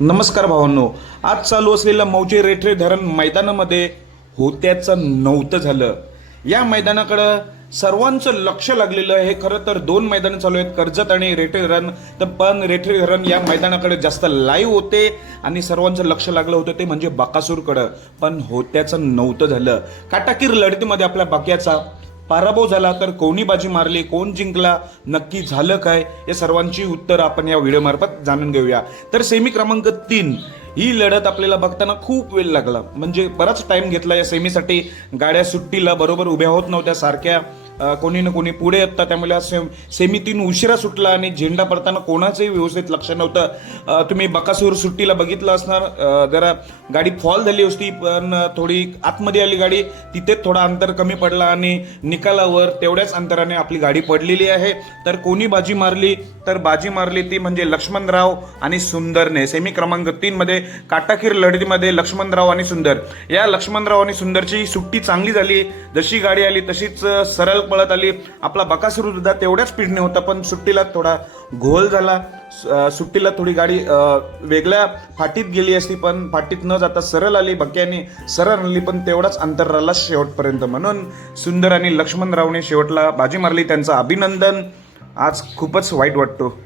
नमस्कार भावांनो, आज चालू असलेल्या मौजे रेठरे धरण मैदानामध्ये होत्याचं नव्हतं झालं. या मैदानाकडं सर्वांचं लक्ष लागलेलं आहे. खरं तर दोन मैदानं चालू आहेत, कर्जत आणि रेठरे धरण. तर पण रेठरे धरण या मैदानाकडे जास्त लाईव्ह होते आणि सर्वांचं लक्ष लागलं होतं ते म्हणजे बकासूरकडं. पण होत्याचं नव्हतं झालं. काटाकीर लढतीमध्ये आपल्या बाक्याचा पराभव झाला. तर कोणी बाजी मारली, कोण जिंकला, नक्की झालं काय, या सर्वांची उत्तर आपण या व्हिडिओमार्फत जाणून घेऊया. तर सेमी क्रमांक 3 ही लढत आपल्याला बघताना खूप वेळ लागला, म्हणजे बराच टाइम घेतला. या सेमीसाठी गाड्या सुट्टीला बरोबर उभ्या होत नव्हत्या, सारख्या कोणी ना कोणी पुढे येतात. त्यामुळे सेमी 3 उशिरा सुटला आणि झेंडा पडताना कोणाचंही व्यवस्थित लक्ष नव्हतं. तुम्ही बकासूर सुट्टीला बघितलं असणार, जरा गाडी फॉल झाली होती, पण थोडी आतमध्ये आली गाडी, तिथे थोडा अंतर कमी पडला आणि निकालावर तेवढ्याच अंतराने आपली गाडी पडलेली आहे. तर कोणी बाजी मारली, तर बाजी मारली ती म्हणजे लक्ष्मणराव आणि सुंदरने. सेमी क्रमांक 3 मध्ये काटाकीर लढतीमध्ये लक्ष्मणराव आणि सुंदर, या लक्ष्मणराव आणि सुंदरची सुट्टी चांगली झाली. जशी गाडी आली तशीच सरळ पळत आली. आपला बकासूर सुद्धा तेवढ्याच स्पीडने होता, पण सुट्टीला थोडा घोल झाला. सुट्टीला थोडी गाडी वेगळ्या फाटीत गेली असती, पण फाटीत न जाता सरळ आली. बक्याने सरळ आणली, पण तेवढाच अंतर राहिला शेवटपर्यंत. म्हणून सुंदर आणि लक्ष्मणरावने शेवटला बाजी मारली. त्यांचं अभिनंदन. आज खूपच वाईट वाटतो.